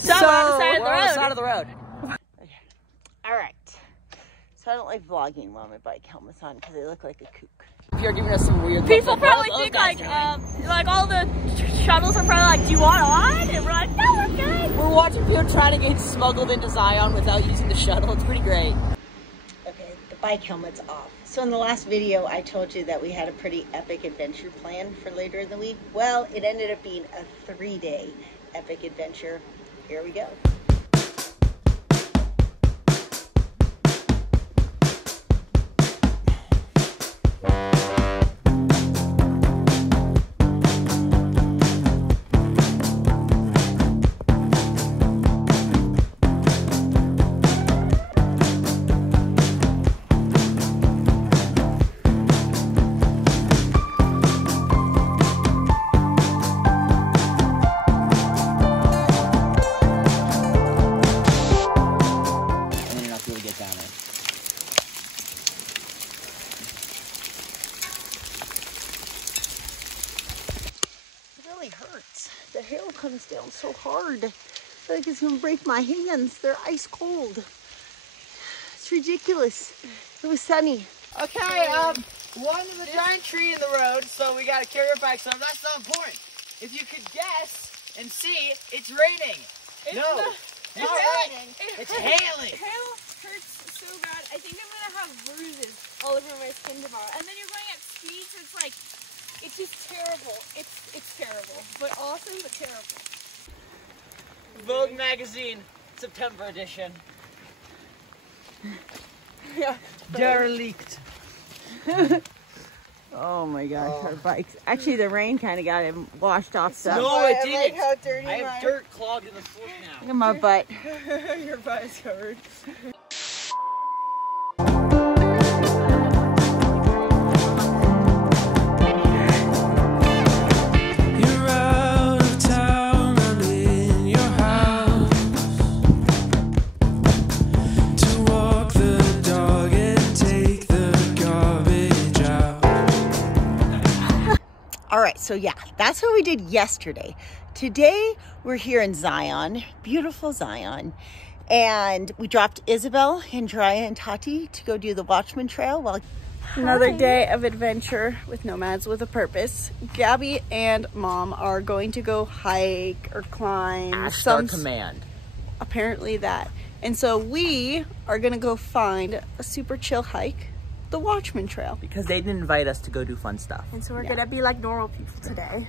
So we're on the side of the road. Okay. All right. So I don't like vlogging while my bike helmet's on because I look like a kook. If you're giving us some weird people probably think like all the shuttles are probably like, do you want on? And we're like, no, we're good. We're watching people trying to get smuggled into Zion without using the shuttle. It's pretty great. Okay, the bike helmet's off. So in the last video, I told you that we had a pretty epic adventure planned for later in the week. Well, it ended up being a 3-day epic adventure. Here we go. The hail comes down so hard. I feel like it's gonna break my hands. They're ice cold. It's ridiculous. It was sunny. Okay, one is a giant tree in the road, so we gotta carry our bikes on. That's not important. If you could guess and see, it's raining. It's not raining. It's hailing. Hail hurts so bad. I think I'm gonna have bruises all over my skin tomorrow. And then you're going at speed, so it's like, it's just terrible. It's terrible, but awesome, but terrible. Vogue magazine, September edition. Yeah. Derelict. Oh my gosh, our bikes. Actually, the rain kind of got him washed off stuff. No, it didn't. Like how dirty I have dirt clogged in the foot now. Look at my butt. Your butt is covered. All right, so yeah, that's what we did yesterday. Today, we're here in Zion, beautiful Zion. And we dropped Isabelle and Jiraiya and Tati to go do the Watchman trail. While Another day of adventure with nomads with a purpose. Gabi and Mom are going to go hike or climb Ashtar Command. Apparently that. And so we are gonna go find a super chill hike, the Watchman trail. Because they didn't invite us to go do fun stuff. And so we're gonna be like normal people today.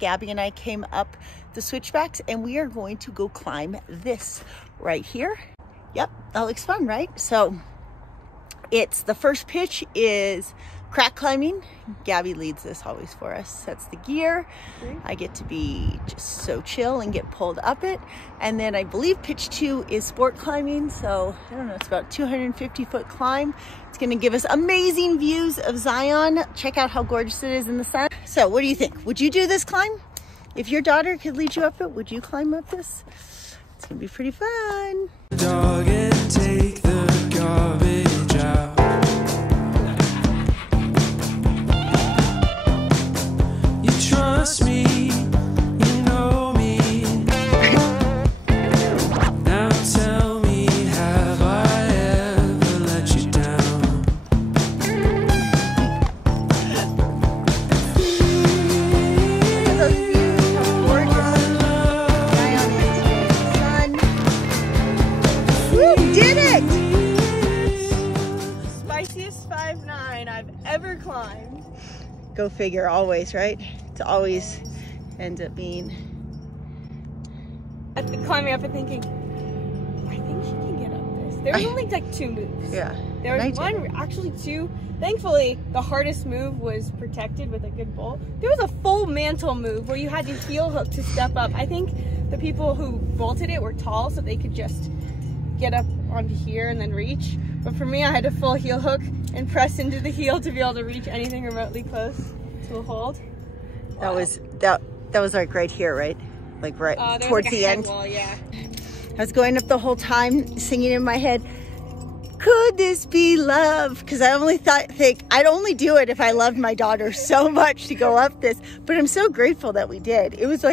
Gabi and I came up the switchbacks and we are going to go climb this right here. Yep, that looks fun, right? So it's the first pitch is crack climbing. Gabi leads this always for us. That's the gear. I get to be just so chill and get pulled up it. And then I believe pitch 2 is sport climbing. So I don't know, it's about 250-foot climb. It's gonna give us amazing views of Zion. Check out how gorgeous it is in the sun. So what do you think? Would you do this climb? If your daughter could lead you up it, would you climb up this? It's gonna be pretty fun. Dog and take the garbage out. You trust me, you know me. Now tell me, have I ever let you down? Did it! Spiciest 5'9" I've ever climbed. Go figure, always, right? It's always ends up being. At the climbing up and thinking, I think she can get up this. There was only like 2 moves. Yeah. There was actually 2. Thankfully, the hardest move was protected with a good bolt. There was a full mantle move where you had to heel hook to step up. I think the people who bolted it were tall, so they could just get up onto here and then reach. But for me, I had to full heel hook and press into the heel to be able to reach anything remotely close to a hold. That was that was like right here, right? Like right towards the end. Wall, yeah. I was going up the whole time singing in my head, could this be love? Because I only think I'd only do it if I loved my daughter so much to go up this. But I'm so grateful that we did. It was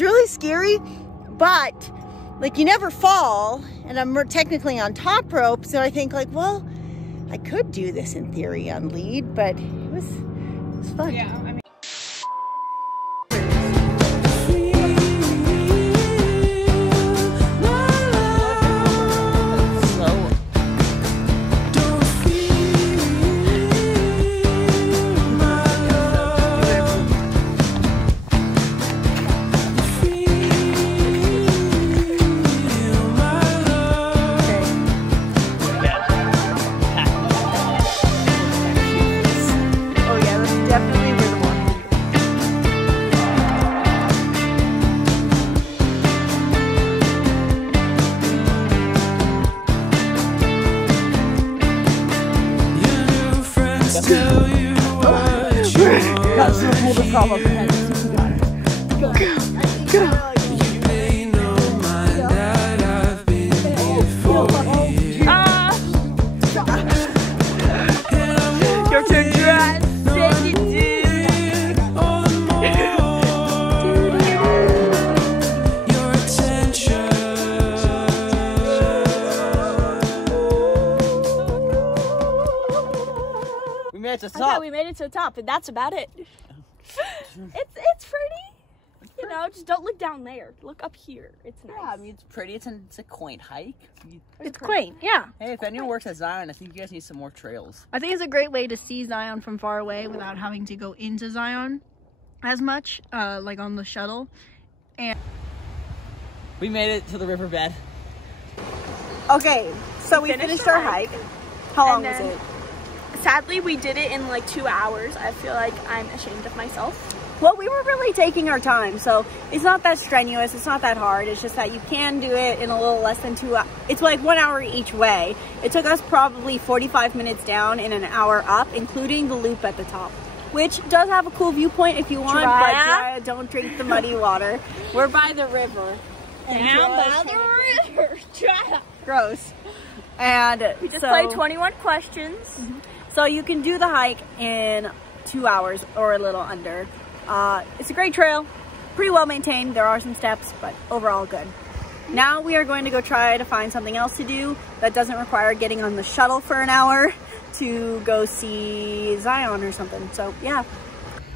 really scary, but like you never fall, and I'm technically on top rope, so I think like, well, I could do this in theory on lead, but it was fun. Yeah, I mean. We made it to the top, and that's about it. It's pretty. You know, just don't look down there. Look up here. It's nice. Yeah, I mean, it's pretty. It's a quaint hike. It's quaint, yeah. Hey, if anyone works at Zion, I think you guys need some more trails. I think it's a great way to see Zion from far away without having to go into Zion as much, like on the shuttle. And we made it to the riverbed. Okay, so we finished our hike. How long was it? Sadly, we did it in like 2 hours. I feel like I'm ashamed of myself. Well, we were really taking our time, so it's not that strenuous, it's not that hard. It's just that you can do it in a little less than 2 hours. It's like 1 hour each way. It took us probably 45 minutes down and an hour up, including the loop at the top, which does have a cool viewpoint if you want, but Jiraiya, don't drink the muddy water. We're by the river. Down by the river. Gross. And we just played 21 questions. So you can do the hike in 2 hours or a little under. It's a great trail, pretty well maintained. There are some steps, but overall good. Now we are going to go try to find something else to do that doesn't require getting on the shuttle for an hour to go see Zion or something. So yeah.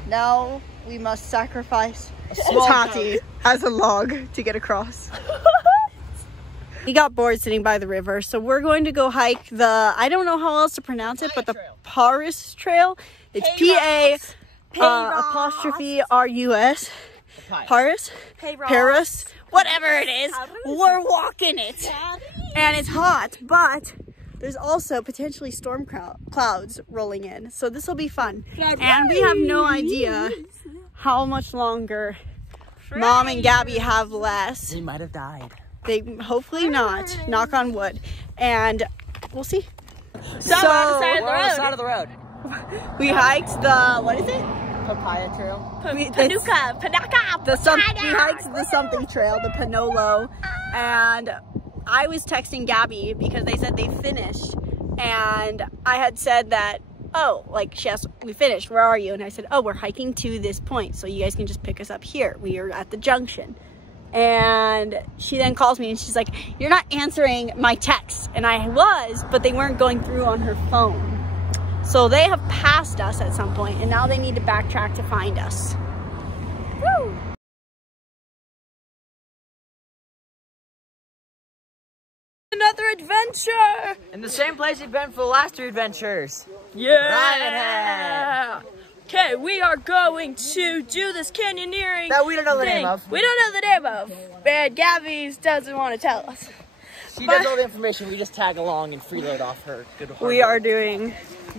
Now we must sacrifice Tati as a log to get across. We got bored sitting by the river, so we're going to go hike the, I don't know how else to pronounce it, but the Paris Trail. It's P-A apostrophe R-U-S. Paris? Paris? Whatever it is, we're walking it. And it's hot, but there's also potentially storm clouds rolling in. So this will be fun. And we have no idea how much longer Mom and Gabi have left. They might have died. They hopefully not, knock on wood, and we'll see. So we're on the side of the road. We hiked the, what is it? Papaya Trail. We hiked the something trail, the Panolo, and I was texting Gabi because they said they finished, and I had said that, oh, like she asked, we finished, where are you? And I said, oh, we're hiking to this point, so you guys can just pick us up here. We are at the junction. And she then calls me and she's like, you're not answering my texts. And I was, but they weren't going through on her phone. So they have passed us at some point, and now they need to backtrack to find us. Woo! Another adventure! In the same place we've been for the last 3 adventures. Yeah! Okay, we are going to do this canyoneering that we don't know the name of. We don't know the name of. And Gabi doesn't want to tell us. She does all the information. We just tag along and freeload off her good heart. We are doing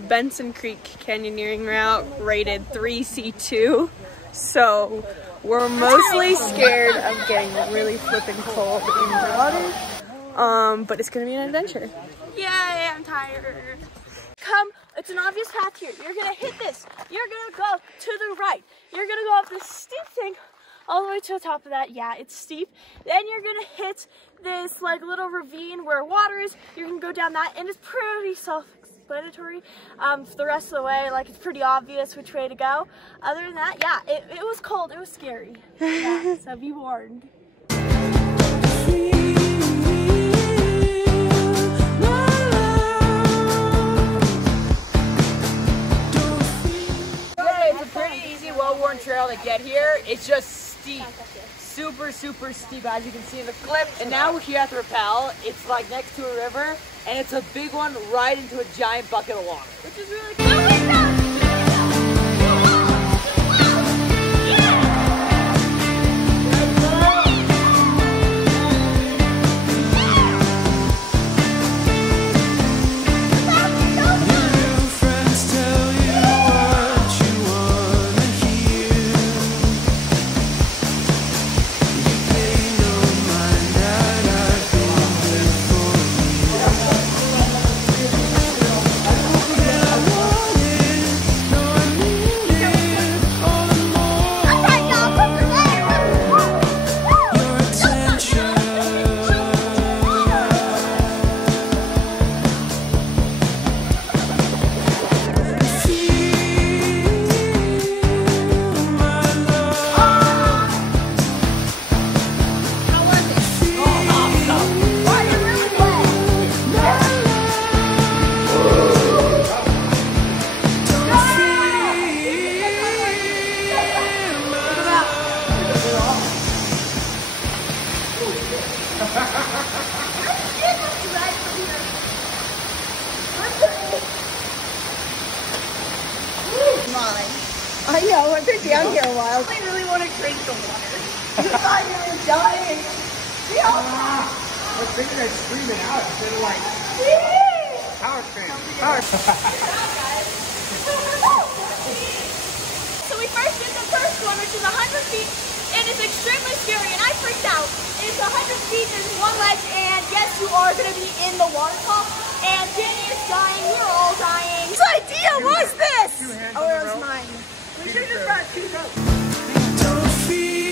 Benson Creek canyoneering route rated 3C2. So we're mostly scared of getting really flipping cold in the water. But it's gonna be an adventure. Yay, I'm tired. Come, it's an obvious path here. You're gonna hit this. You're gonna go to the right. You're gonna go up this steep thing all the way to the top of that. Yeah, it's steep. Then you're gonna hit this like little ravine where water is. You're gonna go down that, and it's pretty self-explanatory for the rest of the way. Like, it's pretty obvious which way to go. Other than that, yeah, it was cold. It was scary. Yeah, so be warned. get here, it's just steep. Super, super steep, as you can see in the clip. And now we're here at the rappel. It's like next to a river, and it's a big one right into a giant bucket of water. Which is really cool. I know, I've been down here a while. I really want to drink the water. You thought you were dying. I was thinking of screaming out instead of like power cramp. So we first did the first one, which is 100 feet, and it's extremely scary, and I freaked out. It's 100 feet, there's one ledge, and yes, you are going to be in the waterfall, and Danny is dying, we're all dying. Whose idea was this? Oh, it was mine. We should have just brought 2 ropes. Don't feel